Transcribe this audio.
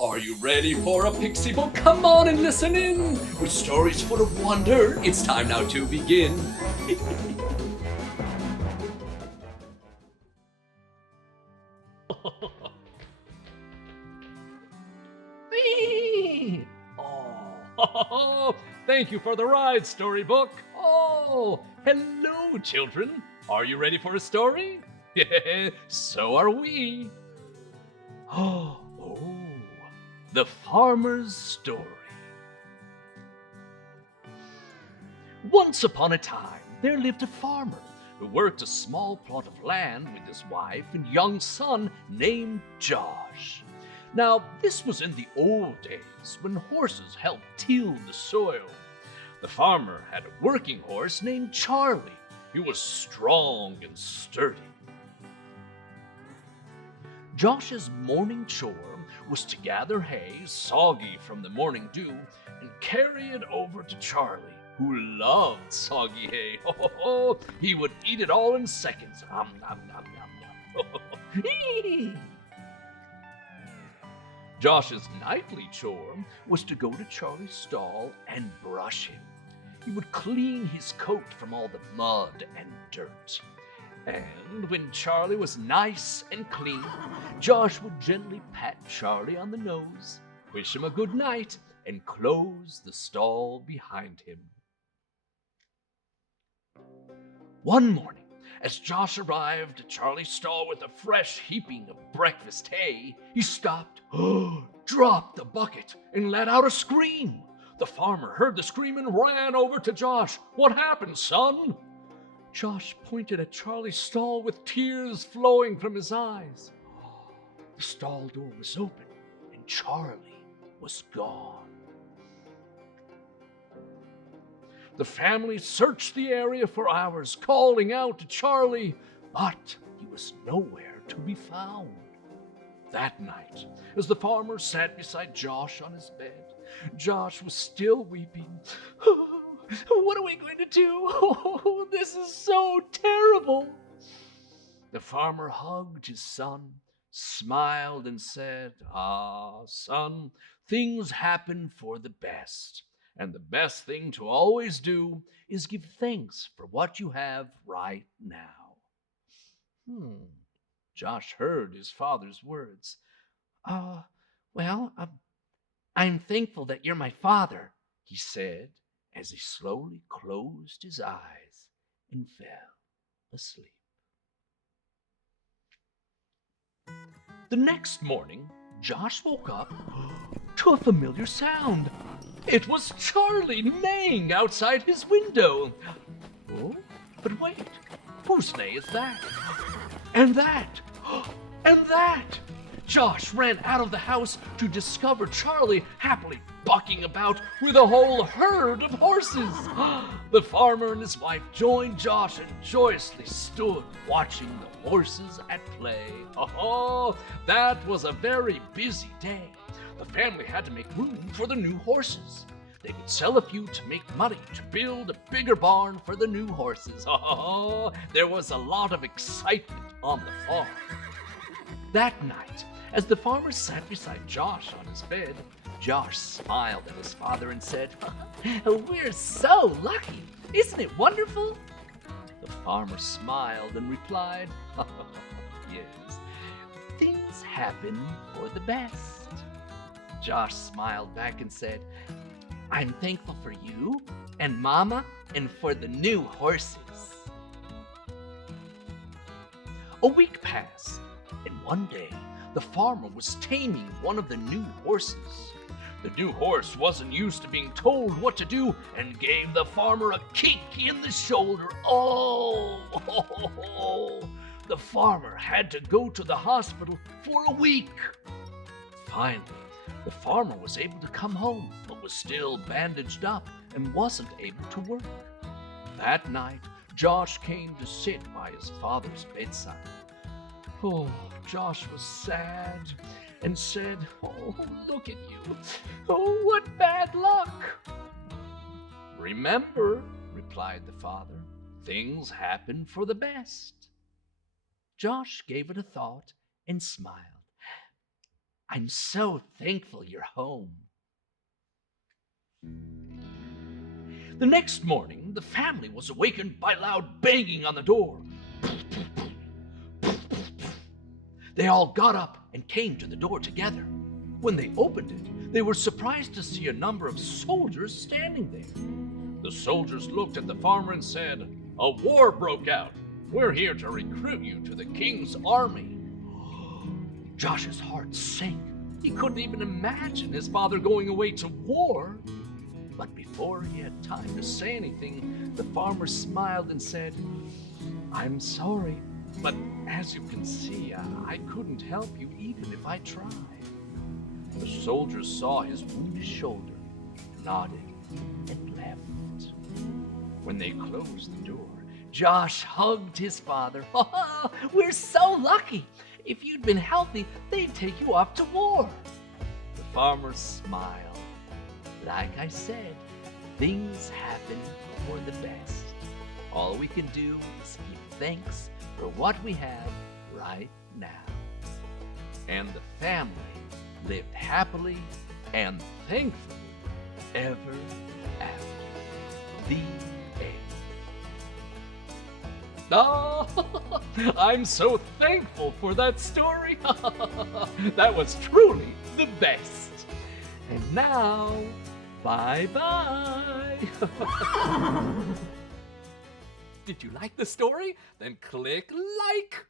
Are you ready for a pixie book? Come on and listen in! With stories full of wonder, it's time now to begin. Oh, thank you for the ride, Storybook. Oh, hello, children. Are you ready for a story? So are we. Oh, the farmer's story. Once upon a time, there lived a farmer who worked a small plot of land with his wife and young son named Josh. Now, this was in the old days when horses helped till the soil. The farmer had a working horse named Charlie. He was strong and sturdy. Josh's morning chore was to gather hay soggy from the morning dew and carry it over to Charlie, who loved soggy hay. He would eat it all in seconds. Nom, nom, nom, nom, nom. Josh's nightly chore was to go to Charlie's stall and brush him. He would clean his coat from all the mud and dirt. And when Charlie was nice and clean, Josh would gently pat Charlie on the nose, wish him a good night, and close the stall behind him. One morning, as Josh arrived at Charlie's stall with a fresh heaping of breakfast hay, he stopped, dropped the bucket, and let out a scream. The farmer heard the scream and ran over to Josh. "What happened, son?" Josh pointed at Charlie's stall with tears flowing from his eyes. The stall door was open, and Charlie was gone. The family searched the area for hours, calling out to Charlie, but he was nowhere to be found. That night, as the farmer sat beside Josh on his bed, Josh was still weeping. "What are we going to do? Oh, this is so terrible." The farmer hugged his son, smiled, and said, "Ah, son, things happen for the best. And the best thing to always do is give thanks for what you have right now." Josh heard his father's words. Well, I'm thankful that you're my father," he said, as he slowly closed his eyes and fell asleep. The next morning, Josh woke up to a familiar sound. It was Charlie neighing outside his window. Oh, but wait, whose neigh is that? And that! And that! Josh ran out of the house to discover Charlie happily bucking about with a whole herd of horses. The farmer and his wife joined Josh and joyously stood watching the horses at play. That was a very busy day. The family had to make room for the new horses. They could sell a few to make money to build a bigger barn for the new horses. There was a lot of excitement on the farm. That night, as the farmer sat beside Josh on his bed, Josh smiled at his father and said, "We're so lucky. Isn't it wonderful?" The farmer smiled and replied, "Yes, things happen for the best." Josh smiled back and said, "I'm thankful for you and Mama and for the new horses." A week passed, and one day the farmer was taming one of the new horses. The new horse wasn't used to being told what to do and gave the farmer a kick in the shoulder. The farmer had to go to the hospital for a week. Finally, the farmer was able to come home, but was still bandaged up and wasn't able to work. That night, Josh came to sit by his father's bedside. Josh was sad and said, "Look at you. What bad luck." "Remember," replied the father, "things happen for the best." Josh gave it a thought and smiled. I'm so thankful you're home. The next morning, the family was awakened by loud banging on the door. They all got up and came to the door together. When they opened it, they were surprised to see a number of soldiers standing there. The soldiers looked at the farmer and said, "A war broke out. We're here to recruit you to the king's army." Josh's heart sank. He couldn't even imagine his father going away to war. But before he had time to say anything, the farmer smiled and said, "I'm sorry, but as you can see, I couldn't help you even if I tried." The soldiers saw his wounded shoulder, nodded, and left. When they closed the door, Josh hugged his father. "Oh, we're so lucky. If you'd been healthy, they'd take you off to war." The farmer smiled. Like I said, things happen for the best. All we can do is give thanks for what we have right now. And the family lived happily and thankfully ever after. The end. Oh, I'm so thankful for that story. That was truly the best. And now, bye-bye. Did you like the story? Then click like.